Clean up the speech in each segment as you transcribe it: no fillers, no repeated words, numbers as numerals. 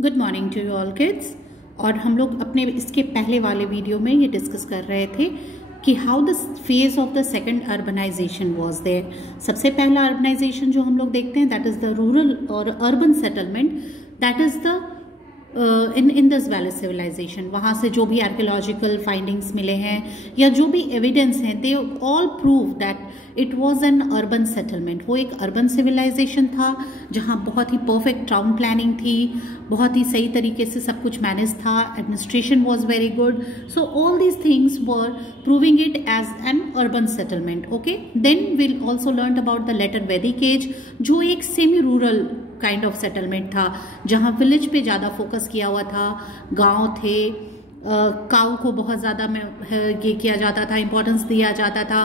Good morning to you all kids. और हम लोग अपने इसके पहले वाले वीडियो में ये डिस्कस कर रहे थे कि how the phase of the second urbanisation was there. सबसे पहला अर्बनाइजेशन जो हम लोग देखते हैं दैट इज द रूरल और urban settlement, that is the in Indus valley civilisation. वहाँ से जो भी आर्कियोलॉजिकल फाइंडिंग्स मिले हैं या जो भी एविडेंस हैं, they all prove that it was an urban settlement. वो एक अर्बन सिविलाइजेशन था जहाँ बहुत ही परफेक्ट टाउन प्लानिंग थी, बहुत ही सही तरीके से सब कुछ मैनेज था, administration was very good. So all these things were proving it as an urban settlement. Okay, then will also learn about the later Vedic age, जो एक semi rural kind of settlement था जहाँ विलेज पे ज़्यादा focus किया हुआ था, गांव थे, काऊ को बहुत ज़्यादा ये किया जाता था, इम्पोर्टेंस दिया जाता था,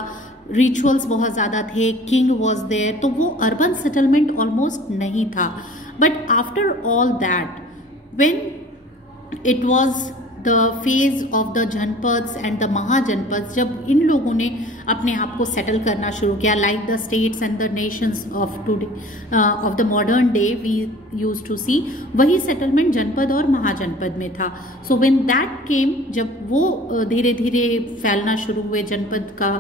रिचुअल्स बहुत ज़्यादा थे, किंग वॉज देयर। तो वो अर्बन सेटलमेंट ऑलमोस्ट नहीं था। But after all that when it was the phase of the janapads and the mahajanapads, जब इन लोगों ने अपने आप को सेटल करना शुरू किया, like the states and the nations of today of the modern day we use to see, वही सेटलमेंट जनपद और महाजनपद में था। सो व्हेन दैट केम, जब वो धीरे धीरे फैलना शुरू हुए, जनपद का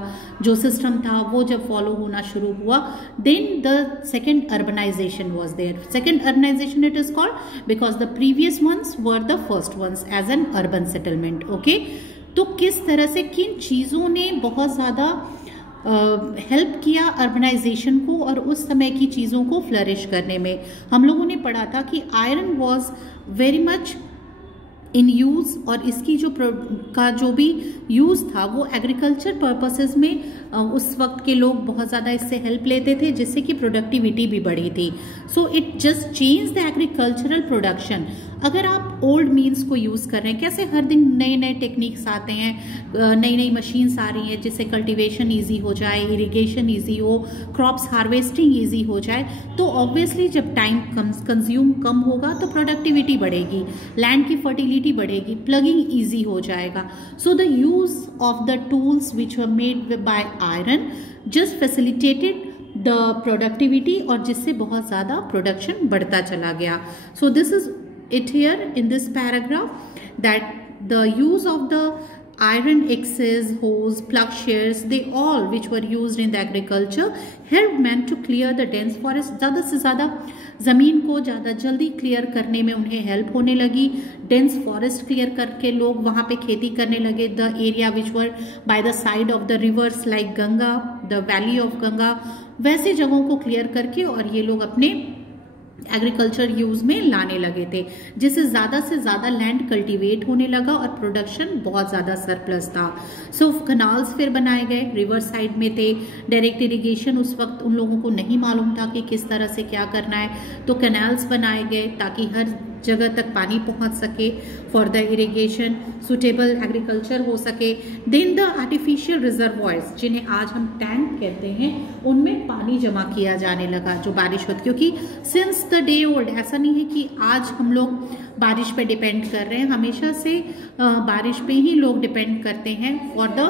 जो सिस्टम था वो जब फॉलो होना शुरू हुआ, then the second urbanisation was there. Second urbanisation it is called because the previous ones were the first ones as an urban settlement. Okay, तो किस तरह से किन चीज़ों ने बहुत ज़्यादा हेल्प किया अर्बनाइजेशन को और उस समय की चीज़ों को फ्लरिश करने में। हम लोगों ने पढ़ा था कि iron was very much in use, और इसकी जो भी यूज़ था वो एग्रीकल्चर पर्पसेस में उस वक्त के लोग बहुत ज़्यादा इससे हेल्प लेते थे, जिससे कि प्रोडक्टिविटी भी बढ़ी थी। So it just change the agricultural production. अगर आप ओल्ड मीन्स को यूज़ कर रहे हैं, कैसे हर दिन नए नए टेक्निक्स आते हैं, नई नई मशीन्स आ रही हैं जिससे कल्टीवेशन ईजी हो जाए, इरिगेशन ईजी हो, क्रॉप्स हार्वेस्टिंग ईजी हो जाए, तो ऑब्वियसली जब टाइम कंज्यूम कम होगा तो प्रोडक्टिविटी बढ़ेगी, लैंड की फर्टिलिटी बढ़ेगी, प्लगिंग ईजी हो जाएगा। So the use of the tools which were made by iron just facilitated the productivity, और जिससे बहुत ज़्यादा प्रोडक्शन बढ़ता चला गया। So this is it here in this paragraph that the use of the iron axes, hoes, plowshares, they all which were used in the agriculture helped men to clear the dense forest। ज़्यादा से ज़्यादा ज़मीन को ज़्यादा जल्दी clear करने में उन्हें हेल्प होने लगी। डेंस फॉरेस्ट क्लियर करके लोग वहाँ पे खेती करने लगे। The area which were by the side of the reverse like Ganga, the valley of Ganga, वैसे जगहों को क्लियर करके और ये लोग अपने एग्रीकल्चर यूज में लाने लगे थे, जिससे ज्यादा से ज्यादा लैंड कल्टीवेट होने लगा और प्रोडक्शन बहुत ज्यादा सरप्लस था। सो कनाल्स फिर बनाए गए, रिवर साइड में थे, डायरेक्ट इरिगेशन उस वक्त उन लोगों को नहीं मालूम था कि किस तरह से क्या करना है, तो कैनाल्स बनाए गए ताकि हर जगह तक पानी पहुंच सके for the irrigation, suitable agriculture हो सके। देन द आर्टिफिशियल रिजर्वॉयर्स, जिन्हें आज हम टैंक कहते हैं, उनमें पानी जमा किया जाने लगा जो बारिश होती, क्योंकि सिंस द डे ओल्ड, ऐसा नहीं है कि आज हम लोग बारिश पे डिपेंड कर रहे हैं, हमेशा से बारिश पे ही लोग डिपेंड करते हैं for the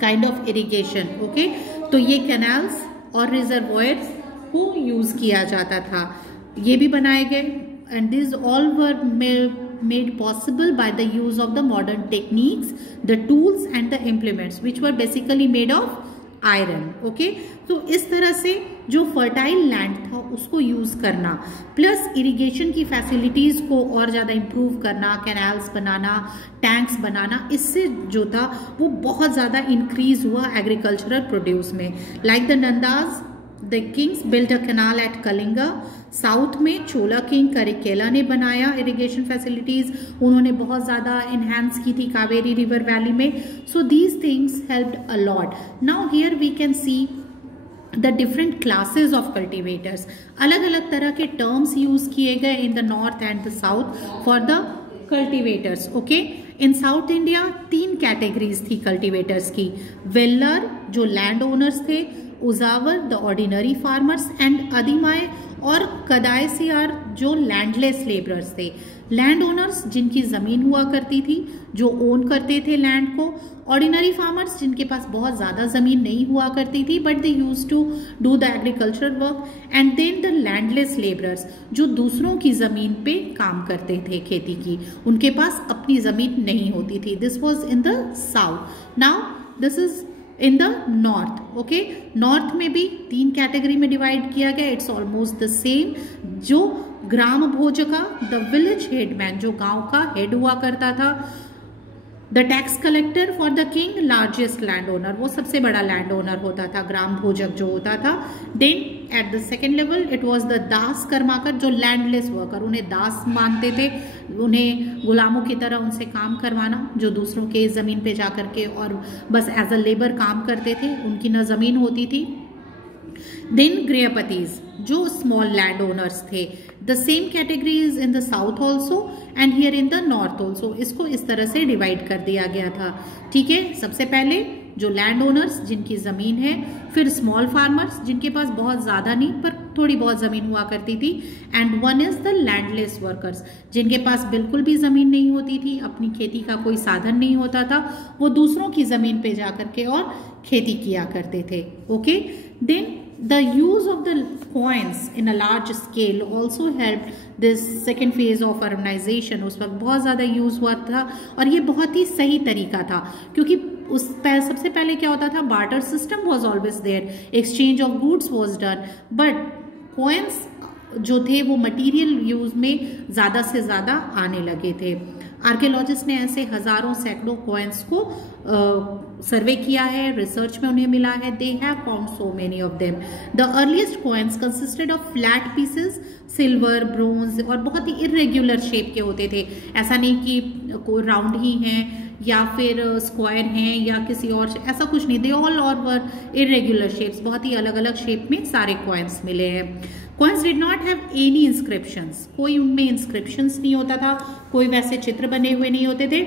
kind of irrigation. Okay, तो ये कैनाल्स और रिजर्वॉयर्स को यूज किया जाता था, ये भी बनाए गए। And these all were made possible by the use of the modern techniques, the tools and the implements which were basically made of iron। okay, तो इस तरह से जो फर्टाइल लैंड था उसको यूज करना, प्लस इरिगेशन की फैसिलिटीज को और ज्यादा इंप्रूव करना, कैनाल्स बनाना, टैंक्स बनाना, इससे जो था वो बहुत ज्यादा इंक्रीज हुआ एग्रीकल्चरल प्रोड्यूस में। Like the Nandas, the kings built a canal at Kalinga. साउथ में चोला किंग करिकेला ने बनाया इरिगेशन फैसिलिटीज, उन्होंने बहुत ज़्यादा इन्हांस की थी कावेरी रिवर वैली में। So these things helped a lot. Now here we can see the different classes of cultivators. अलग अलग तरह के टर्म्स यूज किए गए in the north and the south for the cultivators. Okay, in south India 3 categories थी cultivators की। वेलर जो land owners थे, Uzhavar the ordinary farmers and Adimai और कदाय से आर जो लैंडलेस लेबरर्स थे, लैंड ओनर्स जिनकी जमीन हुआ करती थी, जो ओन करते थे लैंड को, ऑर्डिनरी फार्मर्स जिनके पास बहुत ज्यादा जमीन नहीं हुआ करती थी but they used to do the agricultural work, and then the landless labourers जो दूसरों की जमीन पे काम करते थे खेती की, उनके पास अपनी जमीन नहीं होती थी। This was in the south. Now this is in the north. Okay, north में भी 3 कैटेगरी में डिवाइड किया गया। It's almost the same. जो ग्राम भोजका, द विलेज हेडमैन जो गांव का हेड हुआ करता था, the tax collector for the king, largest land owner, वो सबसे बड़ा लैंड ओनर होता था, ग्राम भोजक जो होता था। Then at the second level it was the dasa karmakara जो लैंडलेस वर्कर, उन्हें दास मानते थे, उन्हें गुलामों की तरह उनसे काम करवाना, जो दूसरों के जमीन पे जा करके और बस एज अ लेबर काम करते थे, उनकी न जमीन होती थी। देन गृहपतिज जो स्मॉल लैंड ओनर्स थे, the same category is in the south also and here in the north also. इसको इस तरह से डिवाइड कर दिया गया था। ठीक है, सबसे पहले जो लैंड ओनर्स जिनकी जमीन है, फिर स्मॉल फार्मर्स जिनके पास बहुत ज्यादा नहीं पर थोड़ी बहुत जमीन हुआ करती थी, and one is the landless workers जिनके पास बिल्कुल भी जमीन नहीं होती थी, अपनी खेती का कोई साधन नहीं होता था, वो दूसरों की जमीन पे जाकर के और खेती किया करते थे। Okay, then the use of the coins in a large scale also helped this second phase of urbanization। उस वक्त बहुत ज़्यादा यूज़ हुआ था और ये बहुत ही सही तरीका था, क्योंकि सबसे पहले क्या होता था, barter system was always there, exchange of goods was done, but coins जो थे वो मटीरियल यूज में ज़्यादा से ज़्यादा आने लगे थे। आर्कियोलॉजिस्ट ने ऐसे हजारों सैकड़ों कॉइन्स को सर्वे किया है, रिसर्च में उन्हें मिला है। They have found so many of them. The earliest coins consisted of flat pieces, silver, bronze, और बहुत ही इरेग्युलर शेप के होते थे। ऐसा नहीं कि राउंड ही हैं या फिर स्क्वायर हैं या किसी और, ऐसा कुछ नहीं। दे ऑल और वर इरेग्युलर शेप्स, बहुत ही अलग अलग शेप में सारे कॉइन्स मिले हैं। Coins did not have any inscriptions, कोई उनमें इंस्क्रिप्शंस नहीं होता था, कोई वैसे चित्र बने हुए नहीं होते थे,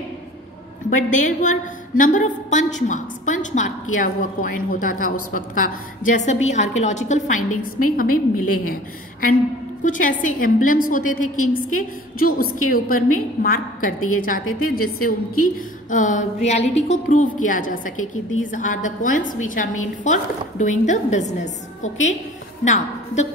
but there were number of punch marks, punch mark किया हुआ कॉइन होता था उस वक्त का, जैसा भी आर्कियोलॉजिकल फाइंडिंग्स में हमें मिले हैं। एंड कुछ ऐसे एम्बलम्स होते थे किंग्स के जो उसके ऊपर में मार्क कर दिए जाते थे, जिससे उनकी रियलिटी को प्रूव किया जा सके कि these are the coins which are made for doing the business. Okay, now the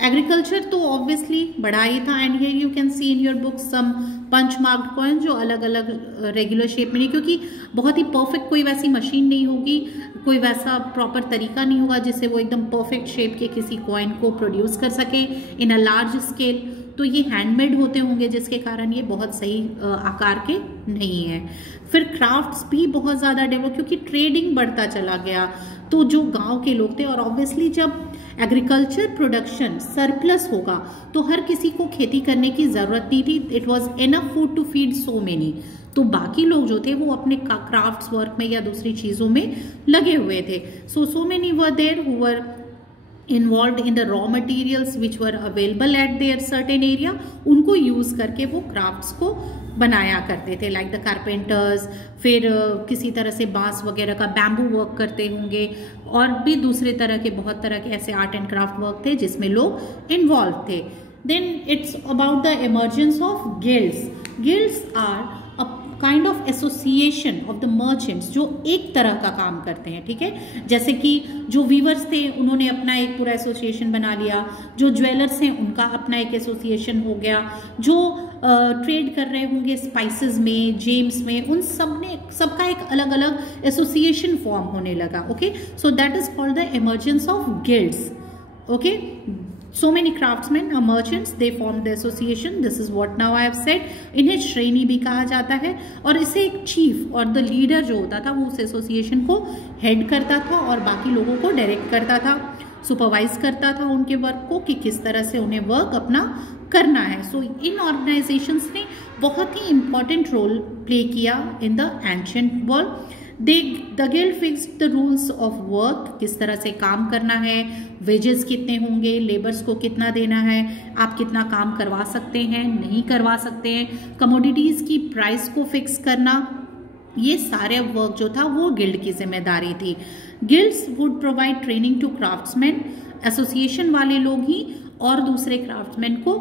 agriculture तो ऑब्वियसली बड़ा ही था, and here you can see in your book some punch marked coin जो अलग अलग रेगुलर शेप में नहीं, क्योंकि बहुत ही परफेक्ट कोई वैसी मशीन नहीं होगी, कोई वैसा प्रॉपर तरीका नहीं होगा जिससे वो एकदम परफेक्ट शेप के किसी कॉइन को प्रोड्यूस कर सके इन अ लार्ज स्केल। तो ये हैंडमेड होते होंगे जिसके कारण ये बहुत सही आकार के नहीं है। फिर क्राफ्ट्स भी बहुत ज़्यादा डेवलप, क्योंकि ट्रेडिंग बढ़ता चला गया, तो जो गांव के लोग थे, और ऑब्वियसली जब एग्रीकल्चर प्रोडक्शन सरप्लस होगा तो हर किसी को खेती करने की ज़रूरत नहीं थी। It was enough food to feed so many, तो बाकी लोग जो थे वो अपने क्राफ्ट्स वर्क में या दूसरी चीज़ों में लगे हुए थे। So many were there who were involved in the raw materials which were available at their certain area, उनको यूज करके वो क्राफ्ट्स को बनाया करते थे, लाइक द कारपेंटर्स। फिर किसी तरह से बांस वगैरह का बैम्बू वर्क करते होंगे, और भी दूसरे तरह के बहुत तरह के ऐसे आर्ट एंड क्राफ्ट वर्क थे जिसमें लोग इन्वॉल्व थे। Then it's about the emergence of guilds. Guilds are a kind of association of the merchants जो एक तरह का काम करते हैं। ठीक है, जैसे कि जो वीवर्स थे उन्होंने अपना एक पूरा एसोसिएशन बना लिया, जो ज्वेलर्स हैं उनका अपना एक एसोसिएशन हो गया, जो ट्रेड कर रहे होंगे स्पाइसेस में, जेम्स में, उन सबका एक अलग अलग एसोसिएशन फॉर्म होने लगा। Okay, so that is called the emergence of guilds. Okay, so many craftsmen or merchants, they formed the association. This is what now I have said. इन्हें श्रेणी भी कहा जाता है, और इसे एक चीफ और द लीडर जो होता था वो उस एसोसिएशन को हेड करता था और बाकी लोगों को डायरेक्ट करता था, सुपरवाइज करता था उनके वर्क को कि किस तरह से उन्हें वर्क अपना करना है। सो इन ऑर्गेनाइजेशंस ने बहुत ही इंपॉर्टेंट रोल प्ले किया in the ancient world. The guild fixed the rules of work, किस तरह से काम करना है, वेजेस कितने होंगे, लेबर्स को कितना देना है, आप कितना काम करवा सकते हैं, नहीं करवा सकते हैं, कमोडिटीज की प्राइस को फिक्स करना, ये सारे वर्क जो था वो गिल्ड की जिम्मेदारी थी। Guilds would provide training to craftsman, association वाले लोग ही और दूसरे क्राफ्ट्समैन को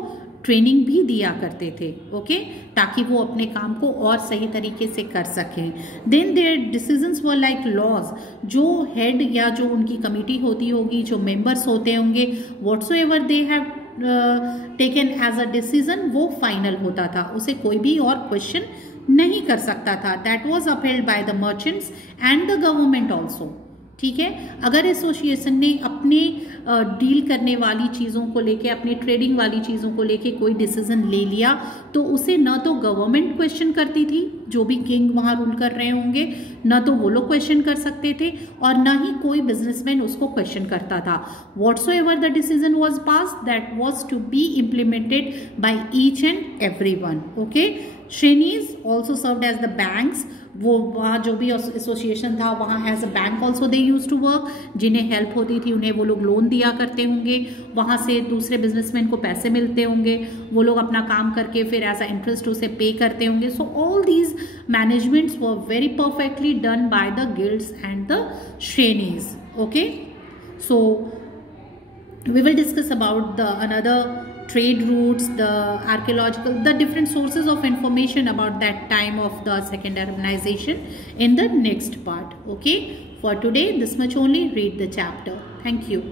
ट्रेनिंग भी दिया करते थे, ओके, ताकि वो अपने काम को और सही तरीके से कर सकें। Then there decisions were like laws, जो हेड या जो उनकी कमिटी होती होगी, जो मेंबर्स होते होंगे, whatsoever they have taken as a decision, वो फाइनल होता था, उसे कोई भी और क्वेश्चन नहीं कर सकता था। That was upheld by the merchants and the government also, ठीक है। अगर एसोसिएशन ने अपने डील करने वाली चीज़ों को लेके, अपनी ट्रेडिंग वाली चीज़ों को लेके कोई डिसीजन ले लिया, तो उसे न तो गवर्नमेंट क्वेश्चन करती थी, जो भी किंग वहाँ रूल कर रहे होंगे, न तो वो लोग क्वेश्चन कर सकते थे, और न ही कोई बिजनेसमैन उसको क्वेश्चन करता था। Whatsoever the decision was passed, that was to be implemented by each and everyone, okay. श्रेणीज also served as the banks, वो वहाँ जो भी एसोसिएशन था वहाँ has a bank also they use to work, जिन्हें हेल्प होती थी उन्हें वो लोग लोन दिया करते होंगे, वहाँ से दूसरे बिजनेसमैन को पैसे मिलते होंगे, वो लोग अपना काम करके फिर एज अ इंटरेस्ट उसे पे करते होंगे। सो all these managements were very perfectly done by the guilds and the श्रेणीज, okay. So we will discuss about the another trade routes, the archaeological, the different sources of information about that time of the second urbanization in the next part, okay. For today this much only, read the chapter. Thank you.